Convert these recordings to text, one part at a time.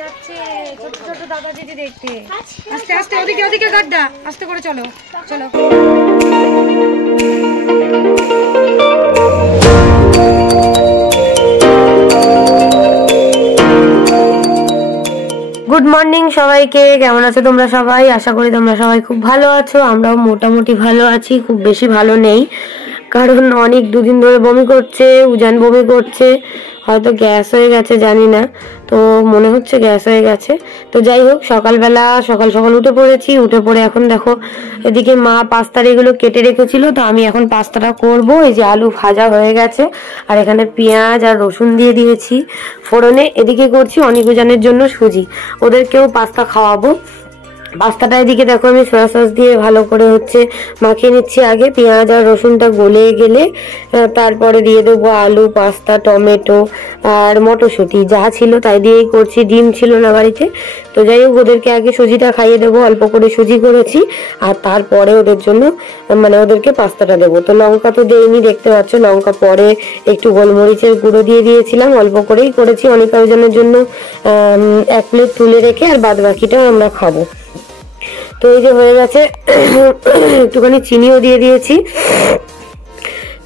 যাচ্ছে ছোট ছোট দাদা দিদি দেখতে। আস্তে আস্তে ওদিকে ওদিকে গাড্ডা, আস্তে করে চলো চলো। গুড মর্নিং সবাইকে, কেমন আছো তোমরা সবাই? আশা করি তোমরা সবাই খুব ভালো আছো। আমরাও মোটামুটি ভালো আছি, খুব বেশি ভালো নেই, কারণ অনেক দুদিন ধরে বমি করছে, উজান বমি করছে, হয়তো গ্যাস হয়ে গেছে জানি না, তো মনে হচ্ছে গ্যাস হয়ে গেছে। তো যাই হোক, সকালবেলা সকাল সকাল উঠে পড়েছি, উঠে পড়ে এখন দেখো এদিকে মা পাস্তার এগুলো কেটে রেখেছিল, তো আমি এখন পাস্তাটা করব। এই যে আলু ভাজা হয়ে গেছে আর এখানে পেঁয়াজ আর রসুন দিয়ে দিয়েছি ফোড়নে। এদিকে করছি অনেক উজানের জন্য সুজি, ওদেরকেও পাস্তা খাওয়াবো। পাস্তাটা এদিকে দেখো আমি সয়া সস দিয়ে ভালো করে মাখিয়ে নিচ্ছি। আগে পেঁয়াজ আর রসুনটা গলে গেলে তারপরে দিয়ে দেবো আলু, পাস্তা, টমেটো আর মটরশুঁটি, যা ছিল তাই দিয়েই করছি। ডিম ছিল না বাড়িতে, তো যাই হোক ওদেরকে আগে সুজিটা খাইয়ে দেবো, অল্প করে সুজি করেছি, আর তারপরে ওদের জন্য ওদেরকে পাস্তাটা দেবো। তো লঙ্কা তো দেইনি, দেখতে পাচ্ছ, লঙ্কা পরে একটু গোলমরিচের গুঁড়ো দিয়ে দিয়েছিলাম, অল্প করেই করেছি অনেক আয়োজনের জন্য। 1 প্লেট তুলে রেখে আর বাদ বাকিটাও আমরা খাবো। তো এই যে হয়ে গেছে, একটুখানি চিনিও দিয়ে দিয়েছি।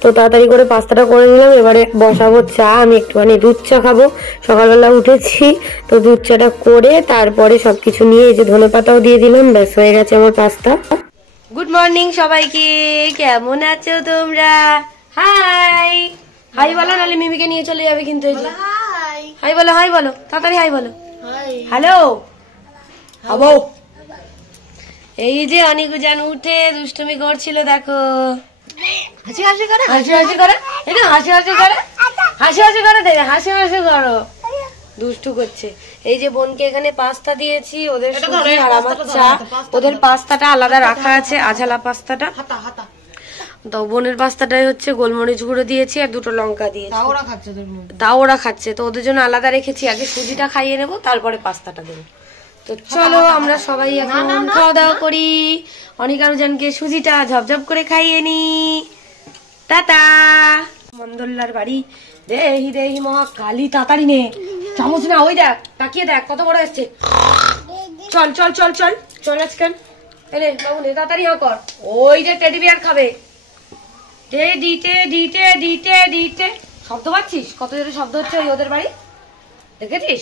তো তাড়াতাড়ি করে পাস্তাটা করে নিলাম। এবারে বসাবো চা, আমি একটুখানি দুধ চা খাবো, সকালবেলা উঠেছি তো দুধ চাটা করে তারপরে সবকিছু নিয়ে এই যে ধনেপাতাও দিয়ে দিলাম, ব্যাস হয়ে গেছে আমার পাস্তা। গুড মর্নিং সবাইকে, কেমন আছো তোমরা? হাই হাই বলো, নাহলে মিমিকে নিয়ে চলে যাবে কিন্তু। হাই বলো, হাই বলো, তাড়াতাড়ি হাই বলো। হ্যালো হবো। এই যে অনেক উজান উঠে দুষ্টুমি করছিল, দেখো হাসি হাসি করে, হাসি হাসি করে, এটা হাসি হাসি করে, হাসি হাসি করে, দেখে হাসি হাসি করো, দুষ্টু করছে। এই যে বোনকে এখানে পাস্তা দিয়েছি, ওদের সুজি আর আমার চা। ওদের পাস্তাটা আলাদা রাখা আছে, আঝালা পাস্তাটা। তো বোনের পাস্তাটাই হচ্ছে গোলমরিচ গুঁড়ো দিয়েছি আর 2টো লঙ্কা দিয়েছি, তাও ওরা খাচ্ছে, তো ওদের জন্য আলাদা রেখেছি। আগে সুজিটা খাইয়ে নেবো, তারপরে পাস্তাটা দেবো। তো চলো আমরা সবাই এখন খাওয়া দাওয়া করি, অনিকানুজানকে সুজিটা ঝপঝপ করে খাইয়ে নি। টাটা। মন্দল্লার বাড়ি, দেহি দেহি মহাকালী, তাড়াতাড়ি নে, চামচ না, ওই দেখ তাকিয়ে দেখ কত বড় এসছে। চল চল চল চল চল আজকাল, এনে বাবু নে, তাড়াতাড়ি হা কর। ওই যে টেডি বিয়ার খাবে, দিতে দিতে দিতে দিতে। শব্দ পাচ্ছিস? কত জোরে শব্দ হচ্ছে ওই ওদের বাড়ি, দেখেছিস?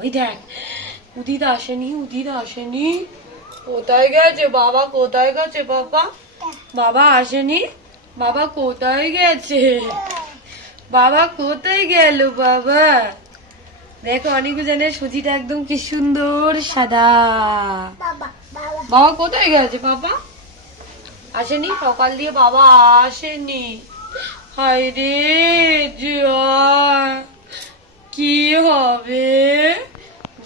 ওই দেখ, উদিদা আসেনি, উদিদা আসেনি, কোথায় গেছে বাবা, কোথায় গেছে বাবা? বাবা আসেনি, বাবা কোথায় গেছে, বাবা কোথায় গেল বাবা? দেখো অনেক জানের সুজিটা একদম কি সুন্দর সাদা। বাবা কোথায় গেছে? বাবা আসেনি, সকাল দিয়ে বাবা আসেনি। হায় রে কি হবে,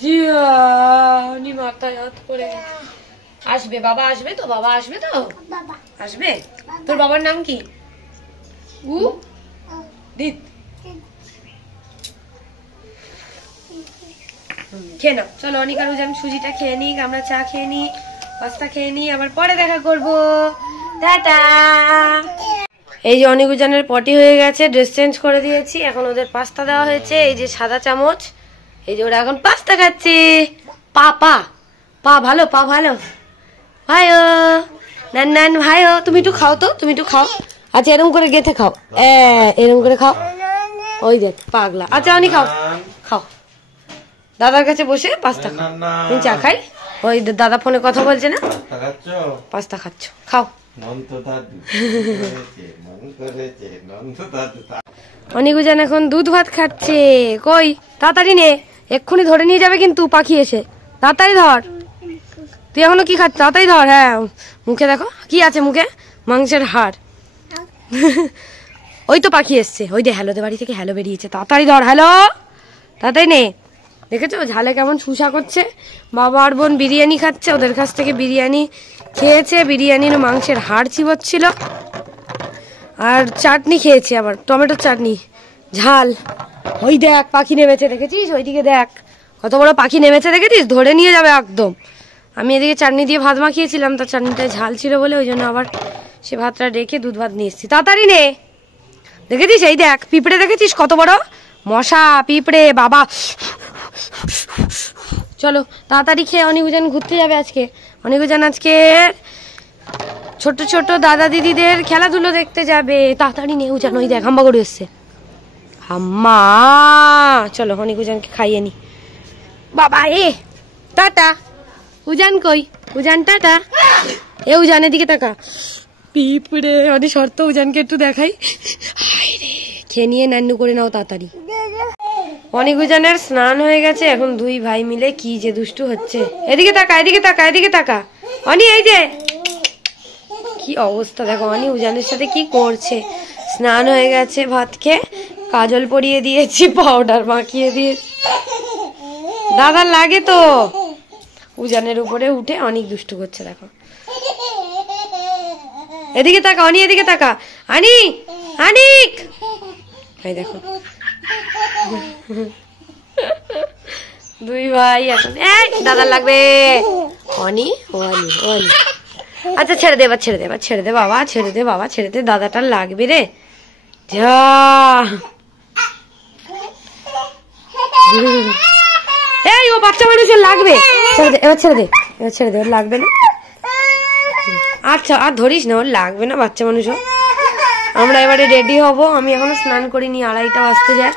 জিয়ানি মাথায় হাত করে। আসবে বাবা, আসবে তো, বাবা আসবে তো, আসবে। তোর বাবার নাম কি? দিত। খেয়ে নাও, চলো অনিকার উজান সুজিটা খেয়ে নিক, আমরা চা খেয়ে নি, পাস্তা খেয়ে নি, আবার পরে দেখা করবো। টাটা। এই যে অনিক উজানের পটি হয়ে গেছে, ড্রেস চেঞ্জ করে দিয়েছি, এখন ওদের পাস্তা দেওয়া হয়েছে। এই যে সাদা চামচ, এই যে ওরা এখন পাস্তা খাচ্ছে। পা পা পা ভালো, পা ভালো, ভাইও নান নান ভাইও। তুমি একটু খাও তো, তুমি একটু খাও। আচ্ছা এরকম করে গেথে খাও, এরকম করে খাও। ওই দেখ পাগলা। আচ্ছা অনি খাও, খাও, দাদার কাছে বসে পাস্তা খাও। তুমি চা খাই, ওই দাদা ফোনে কথা বলছে না, পাস্তা খাচ্ছ, খাও। অনিক উজান এখন দুধ ভাত খাচ্ছে। কই তাড়াতাড়ি নে, এক্ষুনি ধরে নিয়ে যাবে কিন্তু পাখি এসে, তাড়াতাড়ি ধর। তুই এখনো কি খাচ্ছ? তাড়াতাড়ি ধর। হ্যাঁ মুখে দেখো কি আছে, মুখে মাংসের হাড়। ওই তো পাখি এসছে, ওই দে হ্যালো, বাড়ি থেকে হ্যালো বেরিয়েছে, তাড়াতাড়ি ধর, হ্যালো, তাড়াতাড়ি নে। দেখেছো ঝালে কেমন সুসা করছে। বাবা আর বোন বিরিয়ানি খাচ্ছে, ওদের কাছ থেকে বিরিয়ানি খেয়েছে, বিরিয়ানির মাংসের হাড় চিবোচ্ছিল, আর চাটনি খেয়েছে, আবার টমেটোর চাটনি ঝাল। ওই দেখ পাখি নেমেছে, দেখেছিস? ওইদিকে দেখ কত বড় পাখি নেমেছে, দেখেছিস? ধরে নিয়ে যাবে একদম। আমি এদিকে চাটনি দিয়ে ভাত মাখিয়েছিলাম, তার চাটনিটা ঝাল ছিল বলে ওই জন্য আবার সে ভাতটা রেখে দুধ ভাত নিয়ে এসেছি। তাড়াতাড়ি নে, দেখেছিস? এই দেখ পিঁপড়ে, দেখেছিস কত বড় মশা পিঁপড়ে? বাবা চলো তাড়াতাড়ি খেয়ে অনেক উজান ঘুরতে যাবে আজকে। অনেক উজান আজকে ছোট ছোট দাদা দিদিদের খেলাধুলো দেখতে যাবে। তাড়াতাড়ি নিয়ে উজান, ওই দেখ হাম্বা করে এসছে হাম্মা। চলো অনেক উজানকে খাইয়ে নি। বাবা এ টাটা। উজান কই? উজান টাটা। এ উজানের দিকে তাকা। পিঁপড়ে অনেক শর্ত। উজানকে একটু দেখাই। খেয়ে নিয়ে নান্নু করে নাও তাড়াতাড়ি। অনেক উজানের স্নান হয়ে গেছে, এখন দুই ভাই মিলে কি যে দুষ্টু হচ্ছে। এদিকে তাকা, এদিকে তাকা, এদিকে তাকা। অনি এই যে কি অবস্থা দেখো, অনি উজানের সাথে কি করছে। স্নান হয়ে গেছে, ভাত খেয়ে কাজল পরিয়ে দিয়েছি, পাউডার মাখিয়ে দিয়েছি। দাদার লাগে তো। উজানের উপরে উঠে অনেক দুষ্টু করছে দেখো। এদিকে তাকা অনি, এদিকে তাকা। আনি আনিক এই দেখো দুই ভাই এখন এই দাদার লাগবে। অনি ওয়ানি ওয়ানি। আচ্ছা ছেড়ে দে, এবার ছেড়ে দে, এবার ছেড়ে দে বাবা, ছেড়ে দে বাবা, ছেড়ে দে। দাদাটার লাগবে রে। যা এই ও বাচ্চা মানুষের লাগবে। ছেড়ে দে, এবার ছেড়ে দে, এবার ছেড়ে দে, ওর লাগবে না। আচ্ছা আর ধরিস না, ওর লাগবে না, বাচ্চা মানুষ। আমরা এবারে রেডি হব। আমি এখনো স্নান করিনি, 2:30 বাজতে যায়।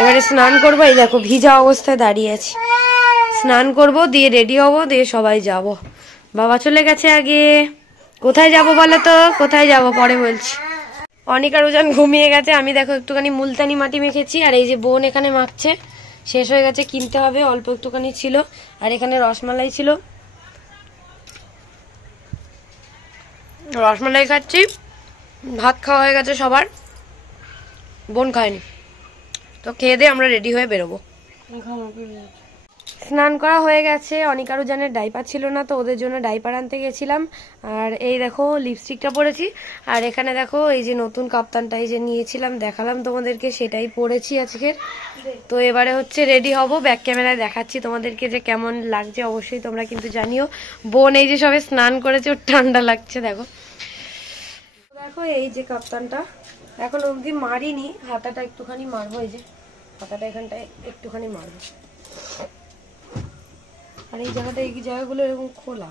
এবারে স্নান করবো। এই দেখো ভিজা অবস্থায় দাঁড়িয়ে আছি। স্নান করব, দিয়ে রেডি হব, দিয়ে সবাই যাব। বাবা চলে গেছে আগে। কোথায় যাব বলো তো? কোথায় যাব পরে বলছি। অনিকার উজান ঘুমিয়ে গেছে। আমি দেখো একটুখানি মুলতানি মাটি মেখেছি, আর এই যে বোন এখানে মাখছে। শেষ হয়ে গেছে, কিনতে হবে। অল্প একটুখানি ছিল, আর এখানে রসমালাই ছিল, রসমালাই খাচ্ছি। ভাত খাওয়া হয়ে গেছে সবার, বোন খায়নি। তো খেয়ে দিয়ে আমরা রেডি হয়ে বেরোবো। স্নান করা হয়ে গেছে। অনিকার উজানের ডাইপার ছিল না, তো ওদের জন্য ডাইপার আনতে গেছিলাম। আর এই দেখো লিপস্টিকটা পরেছি, আর এখানে দেখো এই যে নতুন কাপ্তানটা এই যে নিয়েছিলাম, দেখালাম তোমাদেরকে, সেটাই পরেছি আজকে। তো এবারে হচ্ছে রেডি হব। ব্যাক ক্যামেরায় দেখাচ্ছি তোমাদেরকে যে কেমন লাগছে, অবশ্যই তোমরা কিন্তু জানিও। বোন এই যে সবে স্নান করেছে, ওর ঠান্ডা লাগছে দেখো। দেখো এই যে কাপ্তানটা এখন অবধি মারিনি, হাতাটা একটুখানি মারবো। এই যে হাতাটা এখানটায় একটুখানি মারবো। আর এই জায়গাটা, এই জায়গাগুলো এরকম খোলা।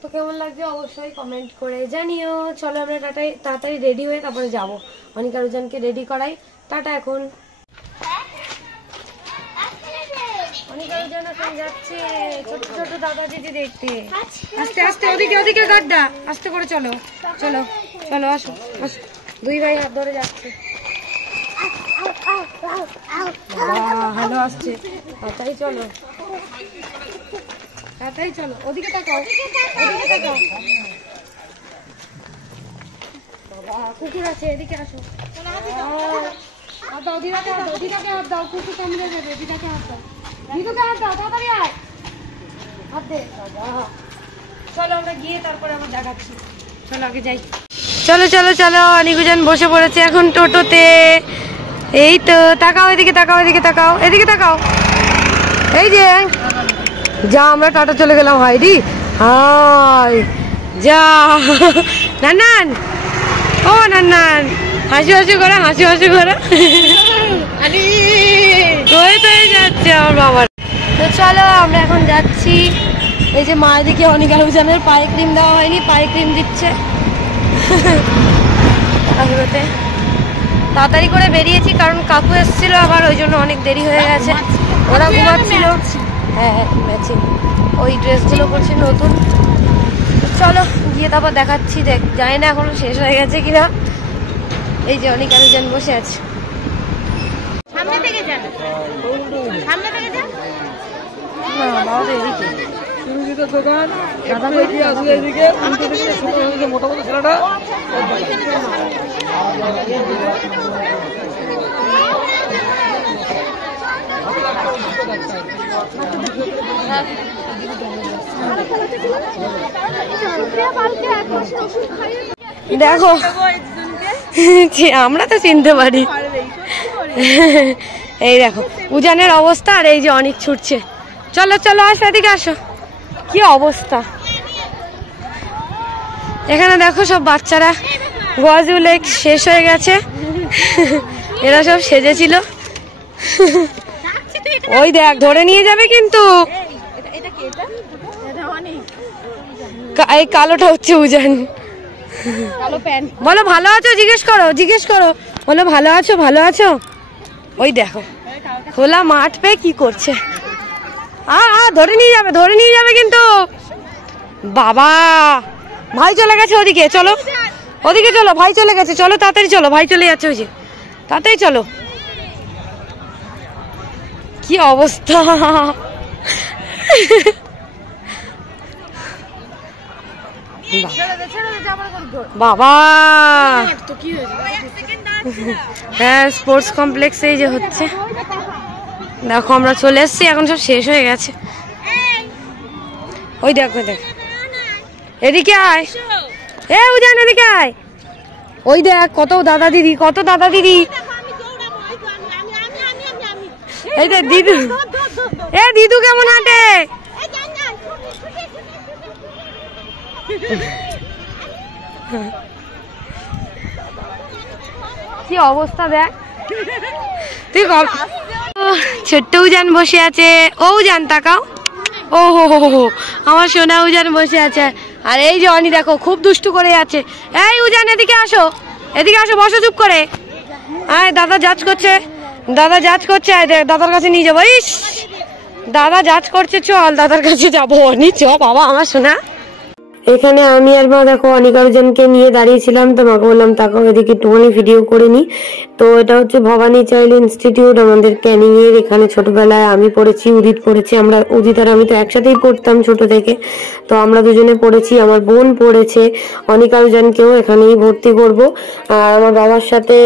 তো কেমন লাগছে অবশ্যই কমেন্ট করে জানিও। চলো আমরা তাড়াতাড়ি রেডি হয়ে তারপরে যাবো। অনিকার উজানকে রেডি করাই। টাটা এখন। অনিকার উজান এখন যাচ্ছে ছোট ছোট দাদা দিদি দেখতে। আস্তে আস্তে, ওদিকে ওদিকে গাড্ডা, আস্তে করে চলো। চলো চলো আসো আসো। দুই ভাই হাত ধরে যাচ্ছে। ভালো আসছে। তাড়াতাড়ি চলো, তাড়াতাড়ি চলো। ওদিকে তাকাও, ওদিকে তাকাও। বাবা কুকুর আছে, এদিকে আসো। হাত দাও, দিদাকে হাত দাও, দিদাকে হাত দাও। কুকুর কামড়ে যাবে, দিদাকে হাত দাও, দিদাকে হাত দাও। তাড়াতাড়ি আয়, হাত দে। বাবা চলো আমরা গিয়ে তারপরে আমরা দেখাচ্ছি। চলো আগে যাই। চলো চলো চলো। অনিক উজান বসে পড়েছে এখন টোটোতে। এই তো তাকাও, এদিকে তাকাও, এদিকে তাকাও, এদিকে তাকাও। এই যে যা আমরা টাটা চলে গেলাম। হাইডি হাই যা। নান্নান ও নান্নান, হাসি হাসি করে, হাসি হাসি করে যাচ্ছে আমার বাবার। তো চলো আমরা এখন যাচ্ছি। এই যে মায়ের দিকে অনিকার উজানের পায়ে ক্রিম দেওয়া হয়নি, পায়ে ক্রিম দিচ্ছে। আগ্রহতে তাড়াতাড়ি করে বেরিয়েছি, কারণ কাকু এসেছিল আবার, ওই জন্য অনেক দেরি হয়ে গেছে। ওরা ঘুমাচ্ছিল। হ্যাঁ ম্যাচিং ওই ড্রেসগুলো করছি নতুন। চলো গিয়ে তারপর দেখাচ্ছি। জানি না এখনো শেষ হয়ে গেছে কিনা। এই যে অনেক আরো জন বসে আছে। সামনে থেকে যান, সামনে থেকে যান। না বাবা এদিকে দোকান মোটামুটি ছেলেটা দেখো আমরা তো চিনতে পারি। এই দেখো উজানের অবস্থা, আর এই যে অনেক ছুটছে। চলো চলো আসো, এদিকে আসো। কি অবস্থা এখানে দেখো, সব বাচ্চারা গোয়াজু লেক শেষ হয়ে গেছে। এরা সব সেজেছিল। ওই দেখ ধরে নিয়ে যাবে কিন্তু। এই কালোটা হচ্ছে উজান। বলো ভালো আছো, জিজ্ঞেস করো বলো ভালো আছো। ওই দেখো খোলা মাঠ পেয়ে কি করছে। ধরে নিয়ে যাবে কিন্তু। বাবা ভাই চলে গেছে ওদিকে, চলো ওদিকে চলো, ভাই চলে গেছে, চলো তাড়াতাড়ি চলো, ভাই চলে যাচ্ছে ওই যে, তাড়াতাড়ি চলো। কি অবস্থা। বাবা হ্যাঁ স্পোর্টস কমপ্লেক্সে এই যে হচ্ছে, দেখো আমরা চলে এসছি, এখন সব শেষ হয়ে গেছে। ওই দেখো এদিকে আয়, উজান এদিকে আয়। ওই দেখ কত দাদা দিদি। এই দেখ দিদু কেমন হাঁটে। কি অবস্থা দেখ তুই। ছোট্ট উজান বসে আছে, ও উজান তাকাও, ও হো আমার সোনা উজান বসে আছে। আর এই যে অনি দেখো খুব দুষ্টু করে আছে। এই উজান এদিকে আসো বসো চুপ করে। দাদা জাজ করছে দাদার কাছে নিয়ে যাবো। ইস দাদা জাজ করছে, চল দাদার কাছে যাবো। অনি চ বাবা আমার সোনা। এখানে আমি আর মা দেখো অনিকারজনকে নিয়ে দাঁড়িয়েছিলাম, তো মাকে বললাম তাকাও এদিকে একটুখানি ভিডিও করে নি। তো এটা হচ্ছে ভবানী চাইল্ড ইনস্টিটিউট আমাদের ক্যানিং এর। এখানে ছোটবেলায় আমি পড়েছি, উদিত পড়েছি, আমরা উদিত আর আমি তো একসাথেই পড়তাম ছোট থেকে, তো আমরা দুজনে পড়েছি, আমার বোন পড়েছে। অনিকারজনকেও এখানেই ভর্তি করব। আর আমার বাবার সাথে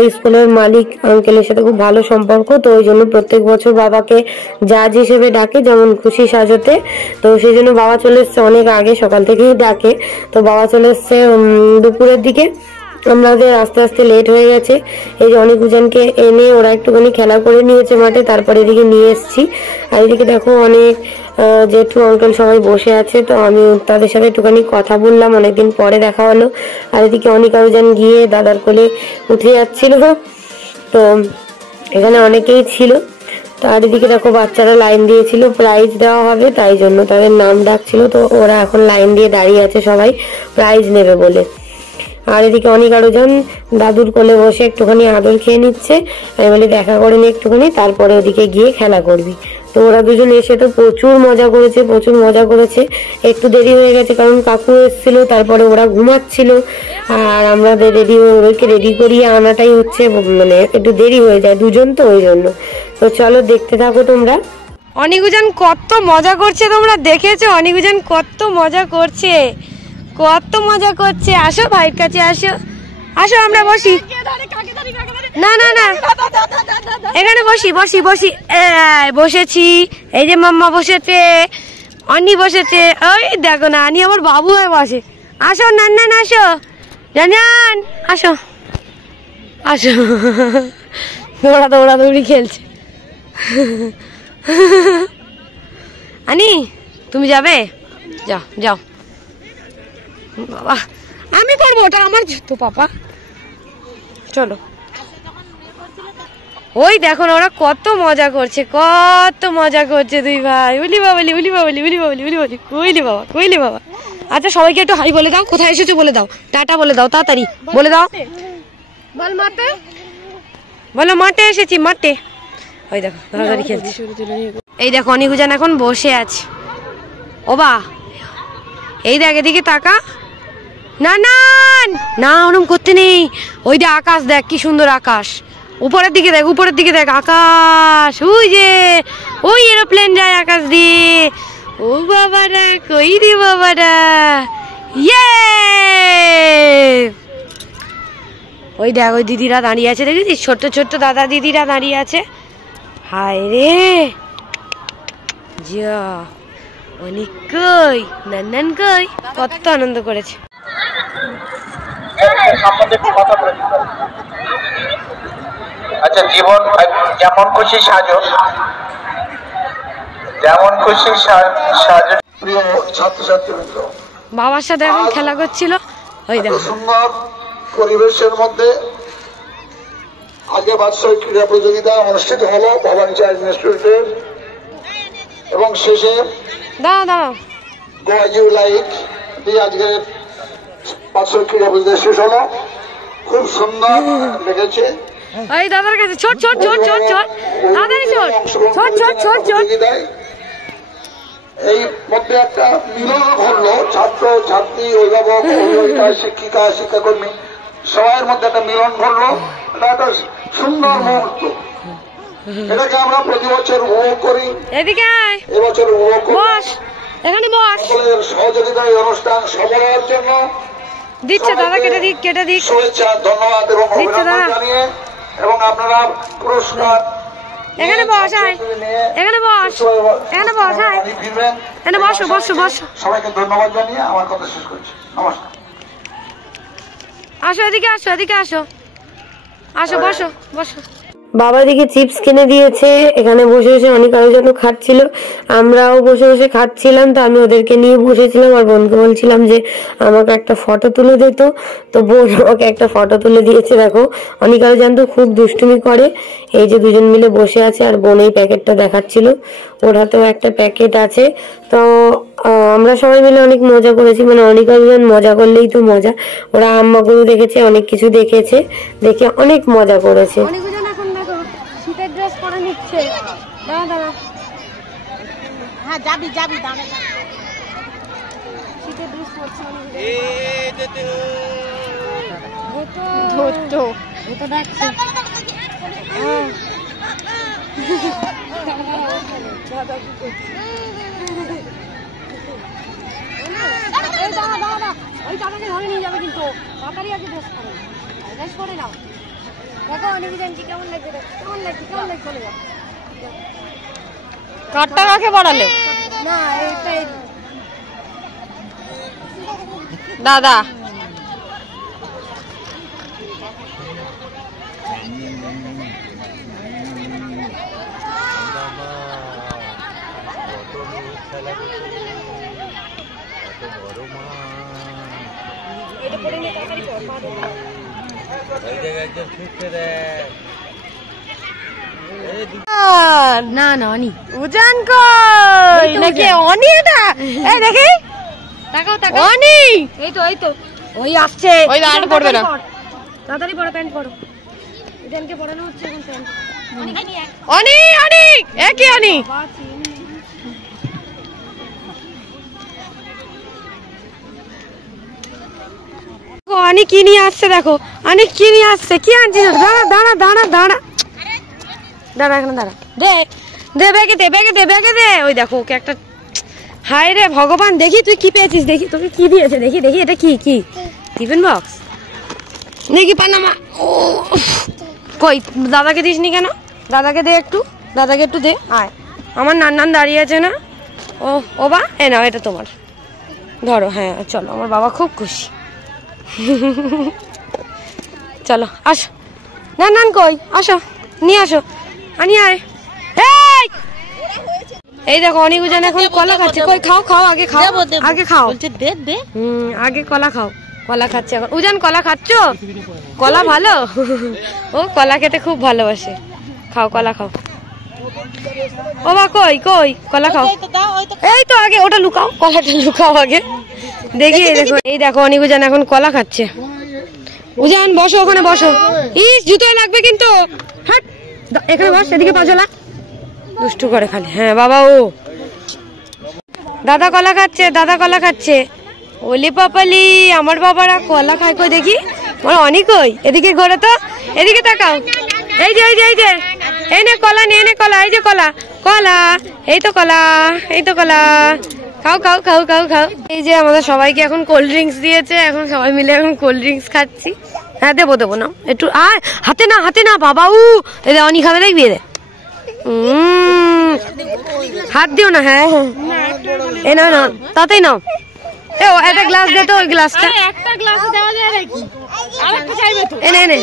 এই স্কুলের মালিক আঙ্কেলের সাথে খুব ভালো সম্পর্ক, তো ওই জন্য প্রত্যেক বছর বাবাকে জাজ হিসেবে ডাকে, যেমন খুশি সাজাতে। তো সেই জন্য বাবা চলে এসছে অনেক আগে, সকাল থেকেই ডাকে। তো বাবা চলে এসছে দুপুরের দিকে, আমাদের আস্তে আস্তে লেট হয়ে গেছে। এই যে অনেক উজানকে এনে ওরা একটুখানি খেলা করে নিয়েছে মাঠে, তারপরে এদিকে নিয়ে এসছি। আর এদিকে দেখো অনেক জেঠু আঙ্কেল সবাই বসে আছে, তো আমি তাদের সাথে একটুখানি কথা বললাম, অনেকদিন পরে দেখা হলো। আর এদিকে অনেক উজান গিয়ে দাদার কোলে উঠে যাচ্ছিল, তো এখানে অনেকেই ছিল। তার এদিকে দেখো বাচ্চারা লাইন দিয়েছিল, প্রাইজ দেওয়া হবে তাই জন্য তাদের নাম ডাকছিল, তো ওরা এখন লাইন দিয়ে দাঁড়িয়ে আছে সবাই প্রাইজ নেবে বলে। আর এদিকে অনেক আরো জন দাদুর কোলে বসে একটুখানি আদর খেয়ে নিচ্ছে। আমি বলি দেখা করে নি একটুখানি, তারপরে ওদিকে গিয়ে খেলা করবি। তো ওরা দুজন এসে তো প্রচুর মজা করেছে। একটু দেরি হয়ে গেছে কারণ কাকু এসেছিল, তারপরে ওরা ঘুমাচ্ছিল, আর আমরা ওদেরকে রেডি করিয়ে আনাটাই হচ্ছে মানে একটু দেরি হয়ে যায়, দুজন তো ওই জন্য। তো চলো দেখতে থাকো তোমরা। অনিকুজান কত মজা করছে, তোমরা দেখেছো অনিকুজান কত মজা করছে। আসো ভাইয়ের কাছে আসো আমরা বসি। না এখানে বসি বসেছি। এই যে মাম্মা বসেছে, অনি বসেছে, ওই দেখো না আনি আমার বাবু হয়ে বসে। আসো নান্নান আসো, জান আসো দৌড়াদৌড়ি খেলছে। আনি তুমি যাবে, যাও বাবা, আমি পারবো, ওটা আমার তো পাপা। চলো ওই দেখো না ওরা কত মজা করছে দুই ভাই। উলি বাবা। আচ্ছা সবাইকে একটু হাই বলে দাও, কোথায় এসেছো বলে দাও, টাটা বলে দাও, তাড়াতাড়ি বলে দাও। বলো মাঠে এসেছি, মাঠে। ওই দেখো ধরাধরি খেলছে। এই দেখো অনিকুজান এখন বসে আছে। ও বা এই দেখ এদিকে তাকা। না ওরম করতে নেই। ওই যে আকাশ দেখ কি সুন্দর আকাশ, উপরের দিকে দেখ আকাশ, ওই এরোপ্লেন যায় আকাশ দিয়ে। ও বাবারা কই রে বাবারা, ইয়ে ওই দেখ ওই দিদিরা দাঁড়িয়ে আছে, দেখেছিস ছোট্ট দাদা দিদিরা দাঁড়িয়ে আছে। হায় রে যা অনেক কই নান্নান কই, কত আনন্দ করেছে। আচ্ছা জীবন যেমন খুশি সাজো, প্রিয় ছাত্রছাত্রীবৃন্দ, বাবার সাথে এখন খেলা করছিল। ওই দেখো সুন্দর পরিবেশের মধ্যে আজকে বাৎসরিক ক্রীড়া প্রতিযোগিতা অনুষ্ঠিত হলো ভবানী চার্জ ইনস্টিটিউটের এবং শেষে গো ইউ লাইক দিয়ে আজকে বাৎসরিক ক্রীড়া প্রতিযোগিতা শেষ হলো। খুব সুন্দর লেগেছে। এই দাদার কাছে ছোট ছোট ছোট ছোট ছোট দাদারই ছোট ছোট ছোট ছোট ছোট। এই মধ্যে একটা মিলন ঘটলো, ছাত্র ছাত্রী অভিভাবক অভিভাবিকা শিক্ষিকা শিক্ষাকর্মী সবার মধ্যে একটা মিলন ঘটলো। এটা একটা সুন্দর মুহূর্ত, এটাকে আমরা প্রতি বছর উপভোগ করি। এদিকে এবছর উপভোগ করি। এখানে বস। সকলের সহযোগিতায় অনুষ্ঠান সফলের জন্য দিচ্ছে দাদা, কেটে দিক শুভেচ্ছা ধন্যবাদ এবং অভিনন্দন জানিয়ে এবং আপনারা পুরস্কার এখানে বস, এখানে বস, এখানে বস, এখানে বসো বসো বসো। সবাইকে ধন্যবাদ জানিয়ে আমার কথা শেষ করছি। নমস্কার। আসো এদিকে, আসো এদিকে, আসো আসো বসো বসো। বাবা এদিকে চিপস কিনে দিয়েছে, এখানে বসে বসে অনেক আরো যেন খাচ্ছিল, আমরাও বসে বসে খাচ্ছিলাম। তো আমি ওদেরকে নিয়ে বসেছিলাম আর বোনকে বলছিলাম যে আমাকে একটা ফটো তুলে দিত। তো বোন আমাকে একটা ফটো তুলে দিয়েছে। দেখো অনেক আরো জানতো খুব দুষ্টুমি করে। এই যে দুজন মিলে বসে আছে আর বোন এই প্যাকেটটা দেখাচ্ছিল, ওর হাতেও একটা প্যাকেট আছে। তো আমরা সবাই মিলে অনেক মজা করেছি, মানে অনেক আরোজন মজা করলেই তো মজা। ওরা আম্মাগুলো দেখেছে, অনেক কিছু দেখেছে, দেখে অনেক মজা করেছে। শীতের ড্রেস পরে নিচ্ছে। দাঁড়া দাঁড়া, হ্যাঁ যাবি যাবি, দাঁড়া শীতের ড্রেস পরছে। ধরতো এটা দেখছে। ওই দাদাকে ধরে নিয়ে যাবে কিন্তু তাড়াতাড়ি আগে ড্রেস পরে নাও। দেখো অনেক জানছি কেমন লাগছে, কেমন লাগছে, কেমন লাগছে, চলে যাও। কাঠটা কাকে বাড়ালে না, এইটাই দাদা। না না অনি উজান কই নাকি অনি, এটা এই দেখি তাকাও তাকাও অনি, এই তো ওই আসছে। ওই দাঁড় পড়বে না, তাড়াতাড়ি পড়ো, প্যান্ট পরো। উজানকে পড়ানো হচ্ছে এখন প্যান্ট। অনি অনি এ কি অনি, অনি কি নিয়ে আসছে দেখো, অনি কি নিয়ে আসছে, কি আনছিস? দাঁড়া দাঁড়া দাঁড়া দাঁড়া দাঁড়া, এখানে দাঁড়া, দে দে ব্যাগে দে, ব্যাগে দে, ব্যাগে দে। ওই দেখো ওকে একটা, হায় রে ভগবান, দেখি তুই কি পেয়েছিস, দেখি তোকে কি দিয়েছে, দেখি দেখি এটা কি কি টিফিন বক্স দেখি, পানামা। কই দাদাকে দিসনি কেন? দাদাকে দে একটু, দাদাকে একটু দে। আয়, আমার নান দাঁড়িয়ে আছে না, ও বা এ নাও, এটা তোমার, ধরো। হ্যাঁ চলো, আমার বাবা খুব খুশি। চলো আসো, নান কই, আসো নিয়ে আসো, আনি আয়। এই দেখো অনেক উজান এখন কলা খাচ্ছে। কই খাও খাও, আগে খাও, আগে খাও, আগে কলা খাও। কলা খাচ্ছে এখন উজান, কলা খাচ্ছ? কলা ভালো, ও কলা খেতে খুব ভালোবাসে। খাও কলা খাও। ও বা কই কই কলা খাও, এই তো আগে ওটা লুকাও, কলাটা লুকাও আগে দেখি। এই দেখো অনেক উজান এখন কলা খাচ্ছে। উজান বসো, ওখানে বসো। ইস জুতোয় লাগবে কিন্তু, হাট এখানে বস, এদিকে পাঁচলা দুষ্টু করে খালি। হ্যাঁ বাবা, ও দাদা কলা খাচ্ছে, দাদা কলা খাচ্ছে। ওলি পাপালি, আমার বাবারা কলা খায় কই দেখি, আমার অনেক। কই এদিকে ঘোরে তো, এদিকে তাকাও। এই যে এই যে এই যে, এই নে কলা, নিয়ে নে কলা, এই যে কলা, কলা, এই তো কলা, এই তো কলা, খাও খাও খাও খাও খাও। এই যে আমাদের সবাইকে এখন কোল্ড ড্রিঙ্কস দিয়েছে, এখন সবাই মিলে এখন কোল্ড ড্রিঙ্কস খাচ্ছি। হ্যাঁ দেবো দেবো না একটু, আর হাতে না হাতে না বাবা, এই অনি খাবে, দেখবি দে, হাত দিও না। হ্যাঁ হ্যাঁ এই নাও না, তাতেই নাও। একটা গ্লাস দে তো, ওই গ্লাসটা একটা গ্লাস দেওয়া যায় নাকি, আরেকটা চাইবে তো, এনে এনে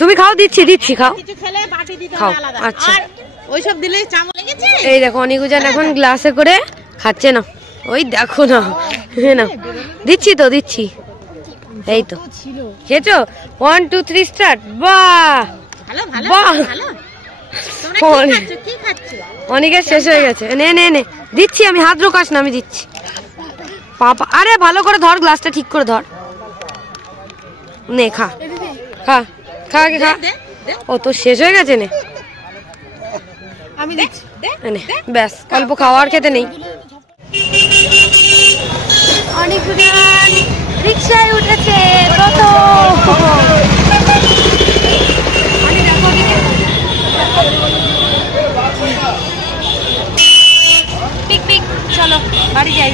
তুমি খাও, দিচ্ছি দিচ্ছি, খাও খাও। আচ্ছা ওইসব দিলে চামচ লেগেছে। এই দেখো অনেক উজান এখন গ্লাসে করে খাচ্ছে না, ওই দেখো না, না দিচ্ছি তো দিচ্ছি। এই তো খেয়েছো 1 2 3 স্টার্ট বাহ বাহ অনেকের শেষ হয়ে গেছে নে নে নে দিচ্ছি আমি হাত রোকাস না আমি দিচ্ছি পাপা আরে ভালো করে ধর গ্লাসটা ঠিক করে ধর নে খা খা খা খা ও তো শেষ হয়ে গেছে নে আমি দিচ্ছি নে ব্যাস অল্প খাওয়ার খেতে নেই অনেক রিক্সায় উঠেছে কত চলো বাড়ি যাই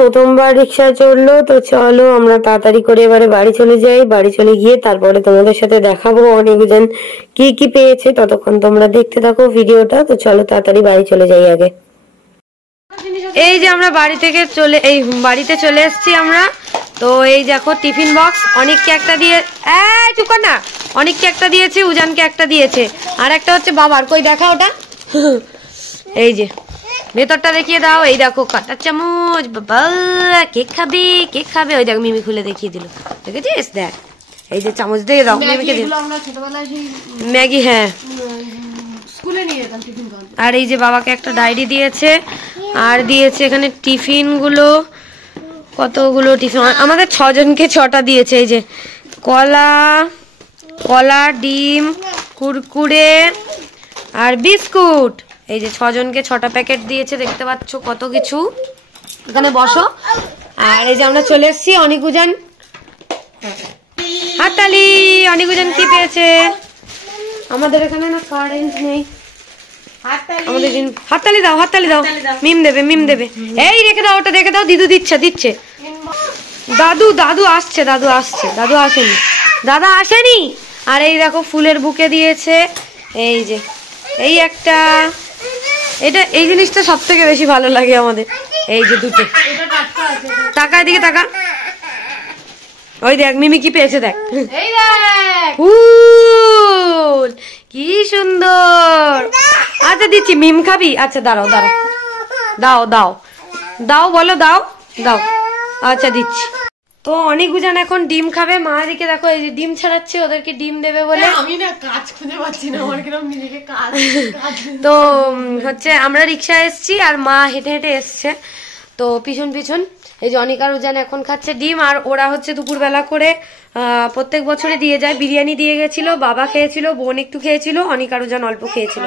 প্রথমবার রিক্সায় চড়লো তো চলো আমরা তাড়াতাড়ি করে এবারে বাড়ি চলে যাই বাড়ি চলে গিয়ে তারপরে তোমাদের সাথে দেখাবো অনেকজন কি কি পেয়েছে ততক্ষণ তোমরা দেখতে থাকো ভিডিওটা তো চলো তাড়াতাড়ি বাড়ি চলে যাই আগে এই যে আমরা বাড়িতে চলে এসেছি আমরা তো এই দেখো টিফিন বক্স অনেককে একটা দিয়ে চুপ কর না অনেককে একটা দিয়েছে উজানকে একটা দিয়েছে আর একটা হচ্ছে বাবার কই দেখা ওটা এই যে ভেতরটা দেখিয়ে দাও এই দেখো কাঁটার চামচ বাবা কেক খাবে ওই দেখো মিমি খুলে দেখিয়ে দিল দেখেছিস দেখ এই যে চামচ দিয়ে দাও মিমিকে দিল ম্যাগি হ্যাঁ আর এই যে বাবাকে একটা ডায়েরি দিয়েছে আর দিয়েছে এখানে টিফিন গুলো কতগুলো টিফিন আমাদের 6 জনকে 6টা দিয়েছে এই যে কলা ডিম কুরকুরে আর বিস্কুট এই যে 6 জনকে 6টা প্যাকেট দিয়েছে দেখতে পাচ্ছ কত কিছু এখানে বসো আর এই যে আমরা চলে এসেছি অনিকুজান হাততালি অনিকুজান কি পেয়েছে আমাদের এখানে না কারেন্ট নেই আমাদের হাততালি দাও মিম দেবে এই রেখে দাও ওটা রেখে দাও দিদু দিচ্ছে দাদু আসছে দাদু আসেনি দাদা আসেনি আর এই দেখো ফুলের বুকে দিয়েছে এই যে এই একটা এই জিনিসটা সব থেকে বেশি ভালো লাগে আমাদের এই যে দুটো টাকা এদিকে টাকা ওই দেখ মিমি কি পেয়েছে দেখ ফুল কি সুন্দর আচ্ছা দিচ্ছি মিম খাবি আচ্ছা দাঁড়াও দাও বলো দাও আচ্ছা দিচ্ছি তো অনেক গুজান এখন ডিম খাবে মা এদিকে দেখো এই যে ডিম ছাড়াচ্ছে ওদেরকে ডিম দেবে বলে আমি না কাজ খুঁজে পাচ্ছি না আমার কিরকম নিজেকে কাজ তো হচ্ছে আমরা রিক্সায় এসেছি আর মা হেঁটে হেঁটে এসছে তো পিছন এই যে অনিকার উজান এখন খাচ্ছে ডিম আর ওরা হচ্ছে দুপুরবেলা করে প্রত্যেক বছরে দিয়ে যায় বিরিয়ানি দিয়ে গেছিল বাবা খেয়েছিল বোন একটু খেয়েছিল অনিকার উজান অল্প খেয়েছিল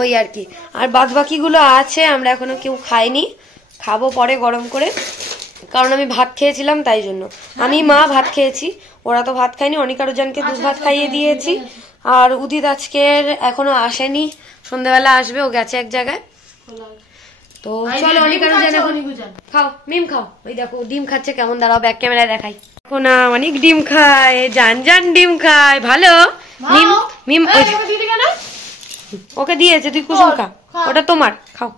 ওই আর কি আর বাদ বাকিগুলো আছে আমরা এখনো কেউ খাইনি খাবো পরে গরম করে কারণ আমি ভাত খেয়েছিলাম তাই জন্য আমি মা ভাত খেয়েছি ওরা তো ভাত খায়নি অনিকার উজানকে দুধ ভাত খাইয়ে দিয়েছি আর উদিত আজকের এখনো আসেনি সন্ধ্যাবেলা আসবে ও গেছে এক জায়গায় তো চলো অনিকার উজান খাও মিম খাও ওই দেখো ডিম খাচ্ছে কেমন দাঁড়াও ব্যাক ক্যামেরায় দেখাই দেখো না অনেক ডিম খায় জান ডিম খায় ভালো মিম ওকে দিয়েছে তুই কুসুম খা ওটা তোমার খাও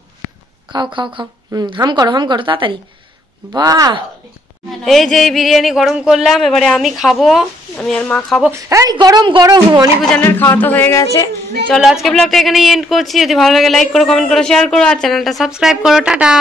হাম করো তাড়াতাড়ি বাহ এই যে বিরিয়ানি গরম করলাম এবারে আমি খাবো আমি আর মা খাবো এই গরম অনিকুজানের খাওয়া তো হয়ে গেছে চলো আজকে ব্লগটা এখানেই এন্ড করছি যদি ভালো লাগে লাইক করো কমেন্ট করো শেয়ার করো আর চ্যানেলটা সাবস্ক্রাইব করো টাটা।